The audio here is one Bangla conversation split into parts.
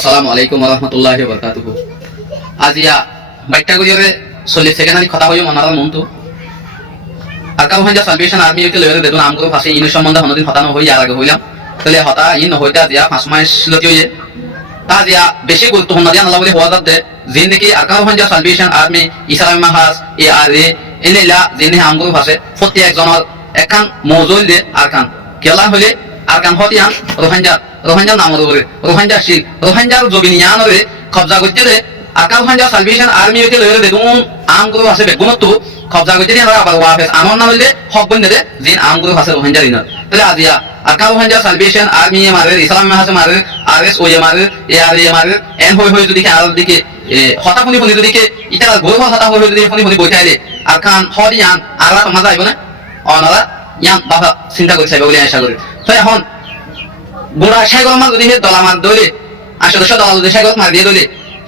আসসালামু আলাইকুম ওয়া রাহমাতুল্লাহি ওয়া বারাকাতুহু। আজিয়া বাইটা গরিয়রে 40 সেকেন্ড আমি কথা হইও মনারা মনতো আরকাম হাঞ্জা সালভেশন আর্মি হইতে লইরে দেদুন আমগো ফাসে ইন সম্বন্ধে হনদিন হতানো হই আর আগে হইলাম তাহলে হতা ইন হইতা দিয়া 5 মাস লতি হইয়ে তা দিয়া বেশি গুরুত্বপূর্ণ দিয়া আল্লাহ বলে হওয়া দে জিন্দেগি আরকাম হাঞ্জা সালভেশন আর্মি ইসলাম মাহাস এ আরে এনেলা জিনে আমগো ফাসে প্রত্যেক একজনের একান মৌজুল দে আরকান কেলা হইলে আরকান হতিয়ান রোহিঙ্গা নামর করে রোহিঙ্গা শিল রোহিঙ্গার জবিনিয়ানরে কবজা করতে দে আরকাম হাঞ্জা সালভেশন আর্মি হইতে লইরে দেদুন আমগো ফাসে বেগুনতো কবজা করতে দিয়া আবার ওয়াফেস আনন না হইলে হক বন্ধে দে জিন আমগো ফাসে রোহিঙ্গা দিন তাহলে আজিয়া আরকাম হাঞ্জা সালভেশন আর্মি মারে ইসলাম মাহাস মারে আরএস ওয়ে মারে এ আর এ মারে এন হই যদি আর দিকে হতা ফুনি ফুনি যদি ইটা গোল হতা হই যদি ফুনি ফুনি বইতাইলে আরকান হরিয়ান আরা তোমা যাইব না অনারা ইয়ান বাবা চিন্তা করছে বলে আশা করি তো এখন গোড়া সাগর মাছ যদি দলা মাছ দইলে আসলে দলা যদি সাগর মাছ দিয়ে দইলে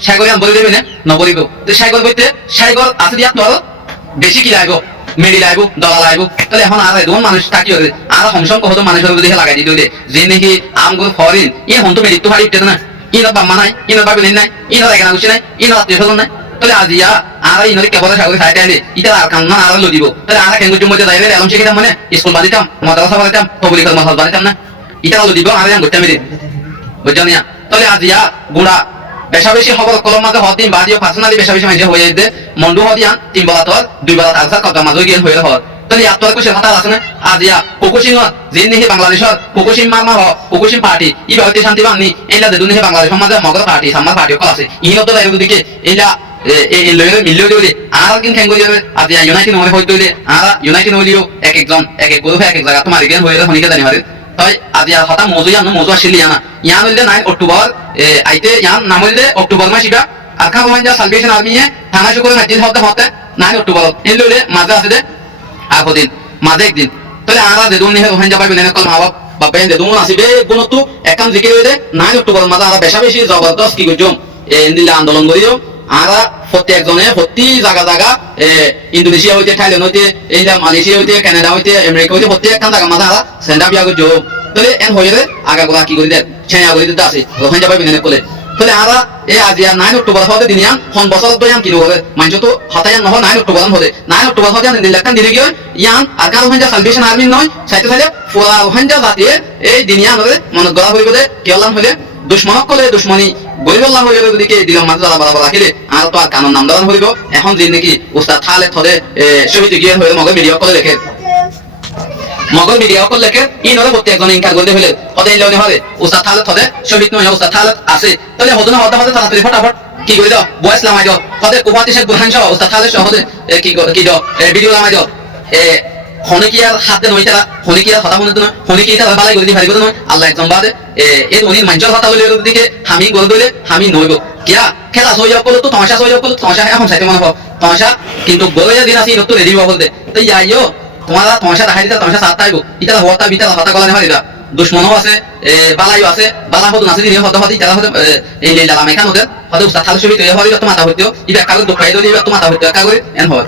সাগর ইয়ান বলে দেবে না নবরিব তো সাগর বইতে সাগর আছে দিয়া তোর বেশি কি লাগবো মেডি লাগবো দলা লাগবো তাহলে এখন আর এমন মানুষ থাকি হবে আর সংসংখ্য হতো মানুষের যদি লাগাই দিয়ে দইলে যে নাকি আমগুলো ফরিন ই হন তো মেডি তো হারি না ইনা বাম্মা নাই ইনা বাবি নাই ইনা এখানে গুছি নাই ইনা আত্মীয় স্বজন নাই তাহলে আজিয়া আর ইনরে কেবল সাগর সাইডে আইলে ইটা আর কাম না আর লদিব তাহলে আর কেন গুজুম মধ্যে যাইলে এলম শিখিতাম মানে স্কুল বাদিতাম মাদ্রাসা বাদিতাম তবলিগ মাদ্রাসা বাদিতাম না ইটা লদিব আর জান গটা মেরে বুঝছো না তাহলে আজিয়া গুড়া বেশা বেশি খবর কলম মাঝে হতিন বাদিও পার্সোনালি বেশা বেশি মাঝে হয়ে যেতে মন্ডু হদিয়ান 3 বেলা তোর 2 বেলা তালসা কত মাঝে গিয়ে হয়ে হর তাহলে ইয়াত তোর কোশে কথা আছে না আজিয়া কোকুশিং জিন নেহি বাংলাদেশর কোকুশিং মারমা হ কোকুশিং পার্টি ই ভারতে শান্তি বাংনি এলা দেদুন নেহি বাংলাদেশ মাঝে মগর পার্টি সাম্মা পার্টি কল আছে ইনো তো দাইরু দিকে এলা এই লইলে মিলিও দিলে আর কিন খেঙ্গো দিলে আজিয়া ইউনাইটেড হয়ে হইতো দিলে আর ইউনাইটেড হইলিও এক একজন এক এক গ্রুপ এক এক জায়গা তোমার গেন হয়ে হনিকে জানি মারে তাই আজিয়া হতা মজুয়ান মজুয়া শিলিয়ানা ইয়ান হইলে 9 অক্টোবর আইতে ইয়ান নাম হইলে October মাসিবা Arkam Hunza salvation army এ থানা শুকরে মাইতিল হতে 9 অক্টোবর এন লইলে মাঝে আছে দে আর দিন মাঝে একদিন তাহলে আরা দেদুন নেহে হাঞ্জা পাইবে না কল মা বাবা দেদুন আসিবে গুণতো একাম জিকে হইলে 9 অক্টোবর মাঝে আরা বেশা বেশি জবরদস্ত কি গজম এন্দিলা আন্দোলন করিও আরা প্রত্যেক একজনে প্রতি জায়গা জায়গা ইন্দোনেশিয়া হইতে থাইল্যান্ড হইতে এইটা মালয়েশিয়া হইতে কানাডা হইতে আমেরিকা হইতে প্রত্যেক একটা জায়গা মাঝে আরা সেন্ডা বিয়া গজো তাহলে এন হইলে আগা গোলা কি করি দে ছেয়া করি দিতে আছে রোহিঙ্গা পাইবে না কোলে তাহলে আরা এই আজিয়া 9 অক্টোবর হতে দিনিয়ান হন বছর তো ইয়ান কি হবে মানছো তো হতায়ান নহ 9 অক্টোবর হতে 9 অক্টোবর হতে ইয়ান দিলাকান দিনে গিয়ে ইয়ান আরকান রোহিঙ্গা সালভেশন আর্মি নয় সাইতে সাইতে পুরা রোহিঙ্গা জাতিয়ে এই দিনিয়ান হলে মন গলা হইব দে কেলাম হলে দুশমনক কলে দুশমনি গরিবল্লাহ হইলে দিকে দিলাম মাঝে যারা বাড়া রাখিলে আর তো আর কানুন নাম দান হইব এখন যে নাকি উস্তাদ থালে থরে শহীদ গিয়ে হয়ে মগর মিডিয়া কলে লেখে মগর মিডিয়া কল লেখে ইনরে প্রত্যেক একজন ইনকার করতে হলে হতে লনে হবে উস্তাদ থালে থরে শহীদ নয় উস্তাদ থালে আছে তাহলে হদনা হতে হতে তাড়াতাড়ি ফটাফট কি করে দাও বয়স লামাই দাও হতে কুমাতি শেখ বুরহান শাহ উস্তাদ থালে সহজে কি দাও ভিডিও লামাই দাও হনিকিয়ার হাতে নই তারা হনিকিয়ার কথা মনে না হনিকি তারা বালাই করে দি ভারি করে নয় আল্লাহ একজন বাদে এ উনি মঞ্চর কথা বলে দিকে আমি গোল দইলে আমি নইব কিয়া খেলা সইয়া করলো তো তমাশা সইয়া করলো তমাশা এখন সাইতে মনে হয় তমাশা কিন্তু গোলয়া দিন আসি নতুন রেডি হওয়া বলতে তো যাইও তোমারা তমাশা দেখাই দিতা তমাশা সাত আইব ইতারা হতা বিতারা হতা গলা নেওয়া দিবা দুশমনও আছে বালাইও আছে বালা হতো নাসি দিনে হতা হতি তারা হতে এই লেলা মেকান ওদের হতে উস্তাদ থাল শহীদ হয়ে হইলো তো মাথা হইতো ইবা কাগজ দুখাই দলি ইবা তো মাথা হইতো কাগজ এন হয়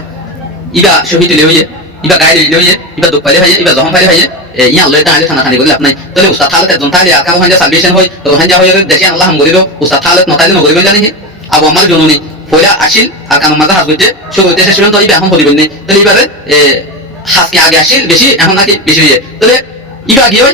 ইবা শহীদ হইয়ে ইবা গাইলে লইয়ে ইবা দুখ পাইলে ভাইয়ে ইবা জহম পাইলে ভাইয়ে ইয়া লইতা আলে থানা থানি করলে আপনি তাহলে উস্তাদ থালে একজন থালে আরকাম হাঞ্জা সালভেশন হয় রোহিঙ্গা হয়ে দেখেন আল্লাহ হাম গরিব উস্তাদ থালে নতাইলে নগরিব জানি আবু আমার জননী পয়লা আসিল আর কানুন মাঝে হাত হইতে শুরু হইতে শেষ পর্যন্ত ইবা এখন হরিবেন নি তাহলে ইবারে হাসকে আগে আসিল বেশি এখন নাকি বেশি হইয়ে তাহলে ইবা গিয়ে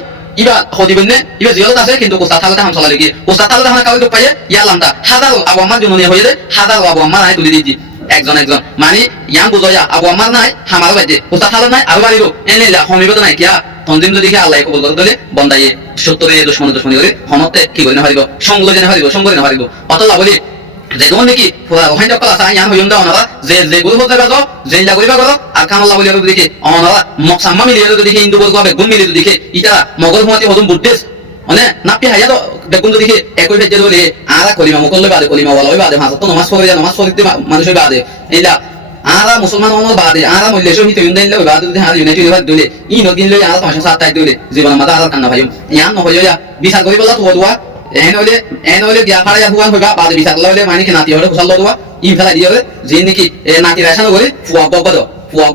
ইবা হদিবেন নে ইবা জিয়ারত আছে কিন্তু উস্তাদ থালে হাম চলা গিয়ে উস্তাদ থালে হানা কাগজ দুখ পাইয়ে ইয়া লামটা হাজার আবু আমার জননী হয়ে যায় হাজার আবু আমার নাই তুলি দিচ্ছি একজন একজন মানে ইয়ান বুঝয়া আবু আমার নাই হামার বাইতে উস্তাদ থালে নাই আরো বাড়িব এনে হমিব তো নাই কিয়া তন্দিম যদি আল্লাহ কবুল করে দিলে বন্দাইয়ে 70 দুশমনি করে হনতে কি করে না হারিব সঙ্গ জেনে হারিব সঙ্গ না হারিব অত লাভলি যে দোন নাকি পুরা রোহিঙ্গা কলা সাই ইয়ান হইম দাও না যে যে গুরু হতে বাজো যে যা করিবা করো আর কাম আল্লাহ বলি দেখি অনরা মকসাম্মা মিলিয়ে যদি হিন্দু বর্গ বেগুন মিলিয়ে দেখি ইটা মগর হুমাতি হদম বুদ্ধিস্ট মানে নাপি হাইয়া তো বেগুন যদি একই ভেজে দলে আরা কলিমা মুকল্লে বাদে কলিমা ওয়ালা বাদে হাসা তো নামাজ পড়ে নামাজ পড়তে মানুষের বাদে এইলা আরা মুসলমান হওয়ার বাদে আরা মূল্য শহীদ হইম দিলে বাদে যদি হার ইউনাইটেড হয়ে দলে ই নদিন লই আরা 507 দলে জীবন মাদা আরা কান্না ভাইম ইয়ান নহইয়া বিচার করি বলা তো হদুয়া এন হইলে গিয়া ফাড়া হুয়ান হইবা বাদে বিচার লইলে মানে কি নাতি হলে খুশাল দোয়া ই ফেলা দিয়ে যে নাকি নাতি রাশানো করে ফুয়া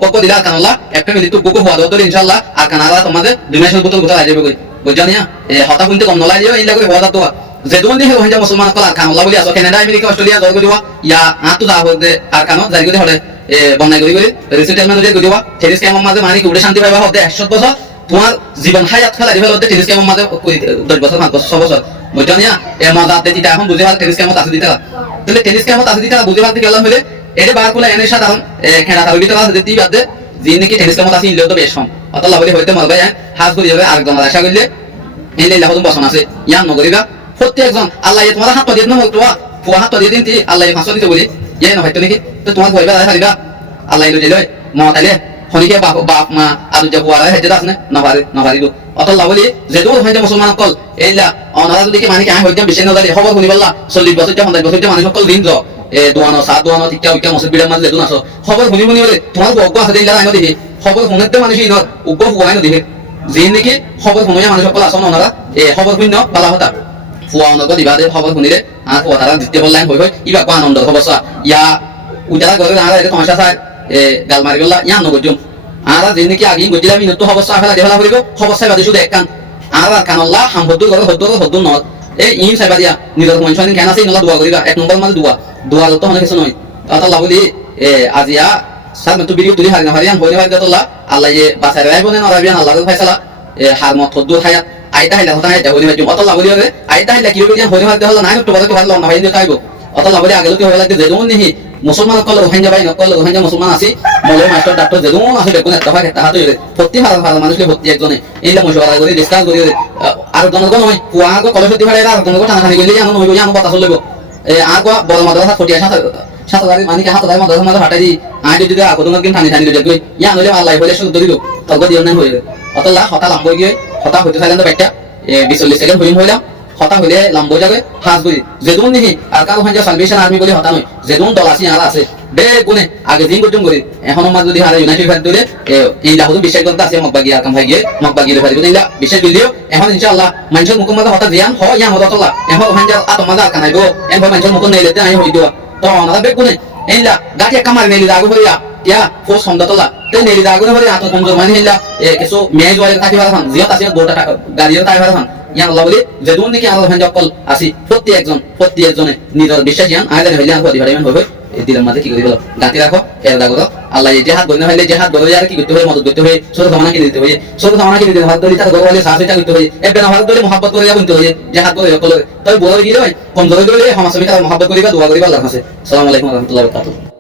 বকদ দিলা কানাল্লাহ একটা মিনিট তো গোকো হওয়া দলে ইনশাআল্লাহ আর কানারা তোমাদের 2 মাসের বোতল গোটা যাবে কই বুঝজানিয়া হতা কুনতে কম নলাই দিও ইলা করে হওয়া দোয়া যে দুন দিয়ে হইজা মুসলমান কল আরকান আল্লাহ বলি আসো কানাডা আমেরিকা অস্ট্রেলিয়া জয় করিবা ইয়া আতু দা হতে আরকানো জারি করে হলে বন্যায় করি করে রিসেটেলমেন্ট যে করিবা টেরিস কেমন মাঝে মানে কি উড়ে শান্তি পাইবা হতে 100 বছর তোমার জীবন হায়াত ফেলা দিবে হতে টেরিস কেমন মাঝে 10 বছর 5 বছর 6 বছর বুঝছনিয়া এ মজা তে তিতা এখন বুঝে হাল টেরিস কেমন আছে দিতা তাহলে টেরিস কেমন আছে দিতা বুঝে হাল কি আল্লাহ হলে এর বার কোলা এনে সাধারণ খেড়া তার ভিতরে আছে দিতি বাদে জিন নাকি টেরিস কেমন আছে ইলেও তো বেশ কম আল্লাহ বলি হইতে মরবে হাজ করি যাবে আরেকজন আশা করলে এই লাইলা হদম বসন আছে ইয়ান নগরিবা প্রত্যেকজন আল্লাহ তোমার হাত দিয়ে না তোয়া ফুয়া হাত দিয়ে দিনতি আল্লাহ ফাঁসো দিতে বলি ইয়ে না হয়তো নাকি তো তোমার ভয়বা হারিবা আল্লাহ ইলো জেলে মা তাইলে হনিকে বাপ মা আলু যা বুয়ারা হেজে দাস না পারিব অতল্লাহ বলি যে দূর হইতে মুসলমান কল এইলা অনারা যদি কি মানে কি আই হইতে বেশি না জানি খবর শুনি বললা 40 বছর 50 বছর মানুষ কল দিন জ দোয়ানো সাত দোয়ানো টিকা উইকা মসজিদ বিড়া মাঝে দুন আসো খবর শুনি বলে তোমার বগ্গ আছে দিলা আইনো দেখি খবর শুনতে মানুষ ইন উগ্গ ফুয়াইনো দেখি যে নাকি খবর শুনিয়া মানুষ কল আসন ওনারা খবর শুনি বালা হতা ফুয়া অনক দিবাদে খবর শুনিলে আর ফুয়া তারা দিতে বললাম হই হই ইবা কো আনন্দ খবর ইয়া উজালা করে আর এটা তোমাশা চাই গাল মারি গলা ইয়া নগজুম আর যে নাকি আগে গজিলা মিনত খবর চা ফেলা দেহলা করিব খবর চাই বাদে শুধু এক কান আর কান আল্লাহ হাম হদ্দুর করে হদ্দুর ন ইন চাইবা দিয়া নিজের মনসন কেন আছে ইনলা দোয়া করিবা এক নম্বর মাঝে দোয়া তো অনেক কিছু নয় আল্লাহ বলি আজিয়া সার তো ভিডিও তুলি হারিনা হারিয়ান হইলে হারিয়া আল্লাহ আল্লাহ বাসায় রাইব না রাবিয়ান আল্লাহ ফায়সালা হার মত হদ্দুর হায়াত আইতা হাইলা হতা হাইতা হইলে জুম আল্লাহ বলি রে আইতা হাইলা কি হইয়া হইলে হারিয়া আল্লাহ নাই তো বলে তো ভালো না ভাই দিতে আইব আল্লাহ বলি আগে লোকে হইলা যে দোন নিহি মুসলমান কল রোহিঙ্গা ভাই নকল রোহিঙ্গা মুসলমান আছি মলে মাস্টার ডাক্তার যে দোন আছে দেখুন একটা ভাই তাহা তো প্রতি হাজার মানুষকে ভর্তি একজনে এইলা মুশওয়ারা করে ডিসকাস করে আর জনগণ নয় কুয়া গো কলেজ ভর্তি ভাড়া আর জনগণ টানা খানি গেলে জানো নইব জানো বাতা চলব আর গো বড় মাদ্রাসা ফটিয়া সাতগারি মানে কি হাতদাই মাদ্রাসা মাদ্রাসা হাঁটাই দি আই যদি আগদন কিন টানি টানি যাই ইয়া নইলে আল্লাহ বলে শুধু দিল তগ দিও না হইবে অতলা হতা লাম্ব গিয়ে হতা হইতে চাইলেন তো বাইটা 40 সেকেন্ড হইলাম হতা হইলে লাম্ব যাবে হাজ করি যেদুন নিহি আর কারো হাঞ্জা সালভেশন আর্মি বলে হতা নয় যেদুন দল আছে আর আছে বে গুনে আগে দিন গঠন করি এখনো মাঝ যদি হারে ইউনাইটেড ফ্যাট দিলে এই লাহুদুন বিশ্বাস করতে আছে মকবাগি আর কাম ভাই গিয়ে মকবাগি লে পারিব ইলা বিশ্বাস দিলিও এখন ইনশাআল্লাহ মানুষের মুখ মাঝে হতা জিয়ান হয় ইয়া হতা তোলা এখন হাঞ্জা আতমাজা কানাইবো এখন মানুষের মুখ নেই লেতে আই হই দিও তো ওনারা বে গুনে এইলা গাটি কামার নেলি দাগু হইয়া ইয়া ফোর্স সমদা তোলা তে নেলি দাগু হইয়া আত কমজোর মানে হিলা কিছু মেজ ওয়াইল থাকি পারান জিয়া তাসিয়া গোটা গাড়ির তাই পারান ইয়া আল্লাহ বলি যে দুন নাকি আল্লাহ হাঞ্জা কল আসি প্রতি একজনে নিজের বিশ্বাস ইয়ান আয়দার হইলে আর হদি ভাড়াইমান হইবে এই দিলের মাঝে কি করি বলো গাঁতি রাখো এর দাগো আল্লাহ যে হাত ধরে হইলে যে হাত ধরে আর কি করতে হয় মদত করতে হয় ছোট ধামনা কি দিতে হয় ছোট ধামনা কি দিতে হাত ধরে তার গরলে সাহসিতা করতে হয় এবে না হাত ধরে মহব্বত করে বলতে হয় যে হাত ধরে কল তবে বড় গিয়ে কমজোর গেলে হামাসমিতা মহব্বত করিবা দোয়া করিবা আল্লাহর কাছে আসসালামু আলাইকুম ওয়া রাহমাতুল্লাহি ওয়া বারাকাতুহু।